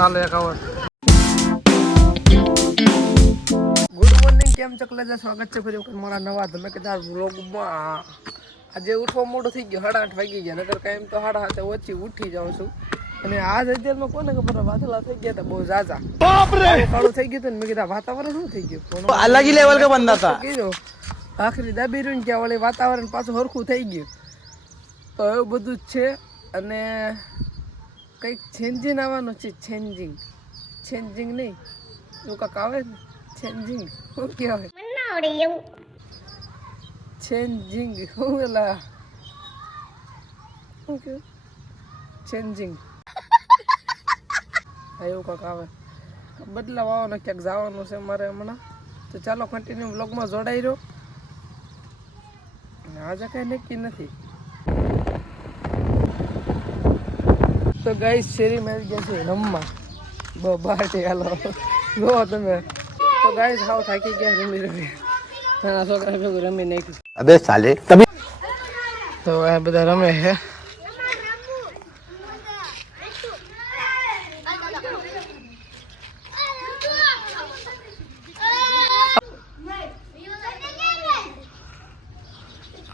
ચાલો એક આવર. Good morning, કેમ છો કલેજા? સ્વાગત છે ફરી વખત મારા નવા ધમાકેદાર વ્લોગમાં. આજે ઉઠવા મોડું થઈ ગયું, 8:30 વાગી ગયા. નકર કાંઈ એમ તો 7:30 ઓછી ઉઠી જાઉં છું. અને આજ અત્યારમાં કોને ખબર વાદળા થઈ ગયા હતા બહુ ઝાઝા. કાળું થઈ ગયું હતું ને મેં કીધા વાતાવરણ શું થઈ ગયું? अलग ही लेवल का बंदा था. આખરી દાબી રહ્યું ત્યાં વળી વાતાવરણ પાછું સરખું થઈ ગયું. તો એવું બધું જ છે. અને કંઈક ચેન્જિંગ આવવાનું છે. ચેન્જિંગ નહીં એવું કાંક આવે ને. ચેન્જિંગ શું કહેવાય? ચેન્જિંગ શું પેલા શું કહેવાય? ચેન્જિંગ એવું કાંક આવે. બદલાવ આવવાનો, ક્યાંક જવાનું છે મારે હમણાં. તો ચાલો કન્ટિન્યુ વ્લોગમાં જોડાઈ રહ્યો. આજે કાંઈ નક્કી નથી. તો ગાઈસ શેરીમાં આવી ગયા છે રમવા. બાટી હાલો જો તમે. તો ગાઈસ હાવ થાકી ગયા રમી નાના છોકરા ભેગું રમી નાખ્યું. अबे साले तभी તો આ બધા રમે છે.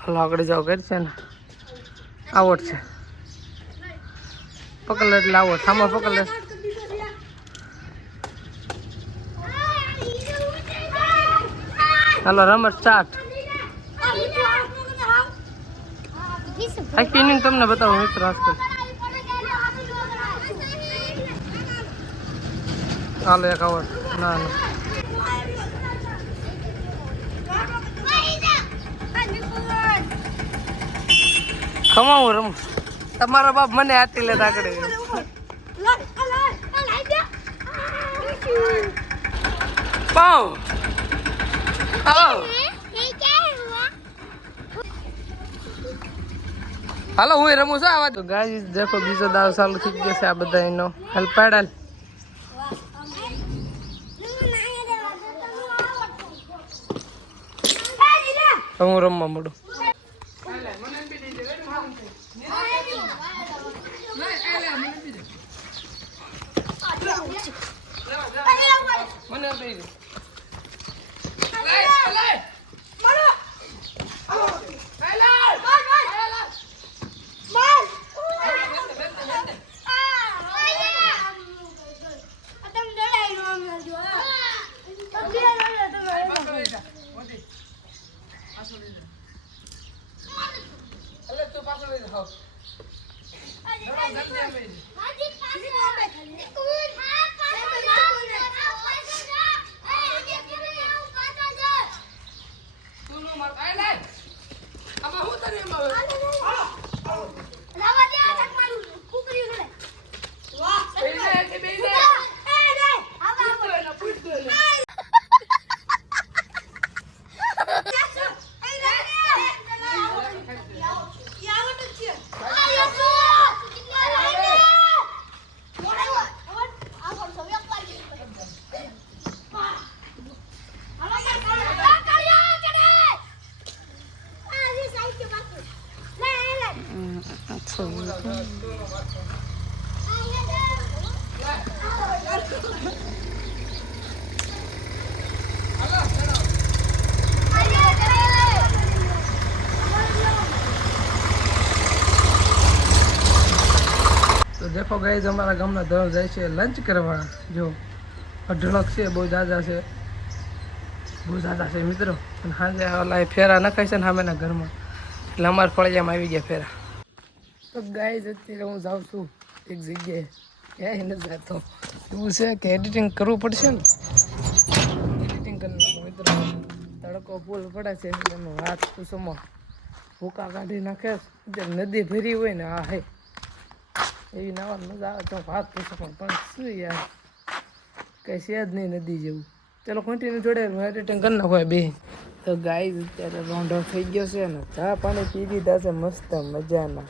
હાલો આગળ જાઓ. ઘર છે ને આવડ છે. પકડ એટલે આવડ. સામા પકડ. હાલો રમત સ્ટાર્ટ. આખી ઇનિંગ તમને બતાવું મિત્ર. હાલો એક આવડ. ના ના ખમાવું રમું. તમારા બાપ મને હાથી લે આગળ. પાઉ હાલો હું રમું છું. આવા તો ગાઈસ દેખો બીજો દાવ ચાલુ થઈ ગયો છે. આ બધા એનો હેલ્પ પાડાલ. હું રમવા મળું. તો દેખો ગાઈઝ અમારા ગામના ધોળ જાય છે લંચ કરવા. જો અઢળક છે, બહુ જાજા છે, મિત્રો. અને સાંજે ઓલા ફેરા નખાય છે ને સામેના ઘરમાં, એટલે અમારા ફળિયામાં આવી ગયા ફેરા. તો ગાઈઝ અત્યારે હું જાઉં છું એક જગ્યાએ. ક્યાંય નથી જતો. એવું છે કે એડિટિંગ કરવું પડશે ને. એડિટિંગ કરી નાખું મિત્રો. તડકો ફૂલ પડે છે તમે વાત પૂછોમાં. ભૂકા કાઢી નાખે. નદી ભરી હોય ને આ હે એવી નાવા મજા આવે તો વાત પૂછો. પણ શું યાર કંઈ છે જ નહીં નદી જેવું. ચલો કન્ટિન્યુ જોડે એડિટિંગ કરી નાખો બે. તો ગાઈઝ અત્યારે રોંઢો થઈ ગયો છે ને ચા પાણી પી દીધા છે મસ્ત મજાના.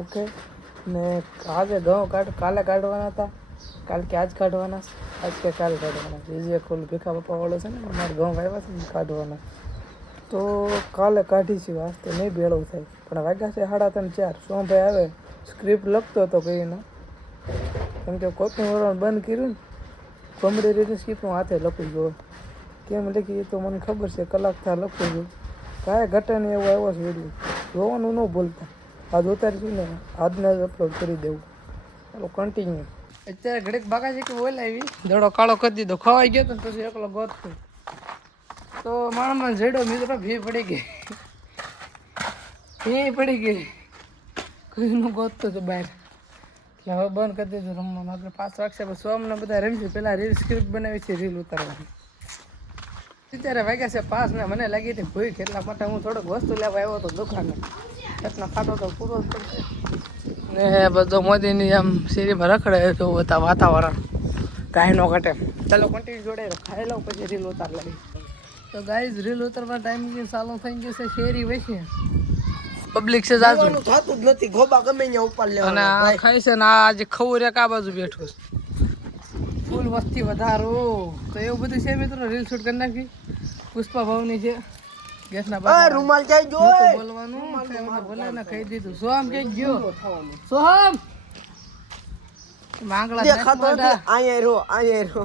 ઓકે ને આજે ઘઉં કાલે કાઢવાના હતા. કાલ કે આજ કાઢવાના. આજ કે કાલ કાઢવાના. જે ખોલ ભીખા પપ્પા વાળો છે ને અમારે ઘઉં વાવ્યા છે ને કાઢવાના. તો કાલે કાઢીશું. આજ તો નહીં ભેળું થાય. પણ વાગ્યા છે 3:30 4. સોમભાઈ આવે સ્ક્રિપ્ટ લખતો હતો કહીને કેમ કે કોપી વળવાનું બંધ કર્યું ને કોમેડી રીતની સ્કીપ હું હાથે લખું છું કેમ લખી એ તો મને ખબર છે કલાક થયા લખું છું કાંઈ ઘટે નહીં એવો આવ્યો છે વિડીયો જોવાનું ન ભૂલતા આજ ઉતારીશું ને આજને જ અપલોડ કરી દેવું ચાલો કન્ટિન્યુ અત્યારે ઘડીક બાકા છે કે બોલાવી દડો કાળો કરી દીધો ખવાઈ ગયો તો પછી એકલો ગોતતો તો માણસમાં જેડો મિત્રો ભી પડી ગઈ ભી પડી ગઈ કોઈનું ગોતતો હતો બહાર એટલે હવે બંધ કરી દીધું રમવાનું આપણે 5 વાગશે પછી સોમને બધા રમશું પહેલાં રીલ સ્ક્રિપ્ટ બનાવી છે રીલ ઉતારવાની અત્યારે વાગ્યા છે 5 ને મને લાગી હતી ભૂખ એટલા માટે હું થોડોક વસ્તુ લેવા આવ્યો હતો દુકાને એટલા ખાતો તો પૂરો જ પડશે ને બધો મોદીની આમ શેરીમાં રખડે તો બધા વાતાવરણ કાંઈ ન ઘટે ચાલો કન્ટિન્યુ જોડે ખાઈ લઉં પછી રીલ ઉતાર લાવી તો ગાઈઝ રીલ ઉતારવા ટાઈમ ચાલુ થઈ ગયો છે શેરી વચ્ચે પબ્લિક છે જાજુ થતું જ નથી ગોબા ગમે ત્યાં ઉપર અને આ ખાઈ છે ને આ આજે ખવું રે કા બાજુ બેઠું ફૂલ વસ્તી વધારો તો એવું બધું છે મિત્રો રીલ શૂટ કરી નાખી પુષ્પા ભાવની છે ગેસના બાજુ રૂમાલ ક્યાંય જો બોલવાનું બોલાને કહી દીધું સોહમ કે ગયો સોહમ માંગલા દેખાતો નથી અહીંયા રો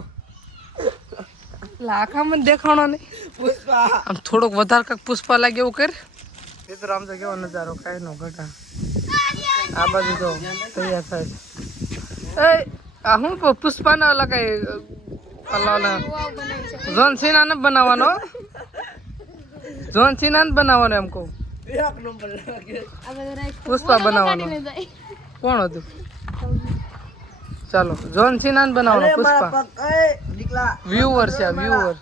લાખા મને દેખાણો નહીં પુષ્પા આમ થોડોક વધારે કાંક પુષ્પા લાગે એવું કર મિત્રો આમ તો કેવો નજારો કાંઈ નો ઘટા આ બાજુ તો તૈયાર થાય એ આ હું પુષ્પા ના લગાય ઝોન સીના ને બનાવવાનો ઝોન સીના ને બનાવવાનો એમ કહું એક નંબર પુષ્પા બનાવવાનો કોણ હતું ચાલો ઝોન સીના ને બનાવવાનો પુષ્પા વ્યુઅર છે વ્યુઅર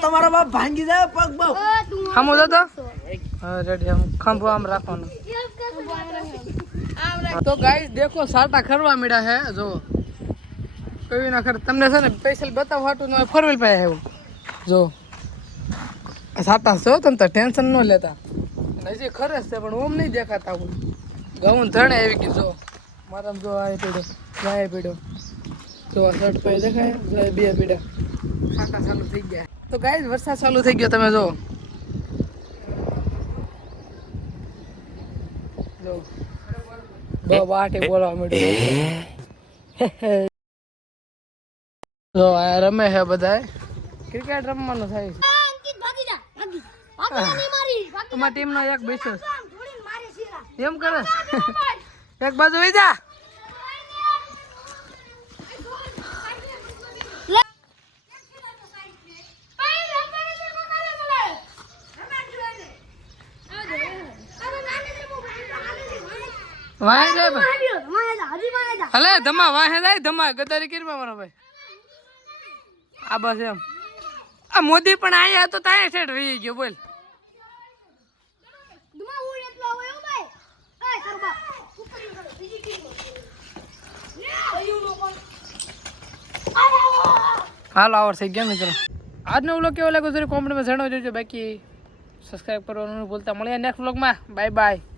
તમારા બાપ ભાંગી જાય પગ બાપ હમો જતો હા રેડી હમ ખંભો આમ રાખવાનો તો ગાઈસ દેખો સાટા ખરવા મળ્યા હે જો કઈ ના ખર તમને છે ને સ્પેશિયલ બતાવ હાટું નો ફોરવ્હીલ પાસે આવ્યું જો સાટા છો તમે તો ટેન્શન ન લેતા હજી ખરે છે પણ ઓમ નહીં દેખાતા હું ઘઉં ધણે આવી ગયું જો મારા જો આ પીડ્યો ગાય પીડ્યો તો આ શર્ટ પાસે દેખાય જો બે પીડ્યા સાટા ચાલુ થઈ ગયા તો ગાઈસ વરસાદ ચાલુ થઈ ગયો તમે જો વાટે બોલવા મળ્યું જો આ રમે છે બધા ક્રિકેટ રમવાનું થાય છે અમારી ટીમ નો એક બેસો એમ કરે એક બાજુ વઈ જા વાહે જાય હલે ધમા વાહે જાય ધમા ગદારી કરીમાં મારો ભાઈ આ બસ એમ આ મોદી પણ આયા તો તાય સેટ રહી ગયો બોલ હાલ આવર થઈ ગયા મિત્રો આજનો વ્લોગ કેવો લાગ્યો જરી કોમેન્ટમાં જણાવજો બાકી સબસ્ક્રાઇબ કરવાનું ભૂલતા મળીએ નેક્સ્ટ વ્લોગમાં બાય બાય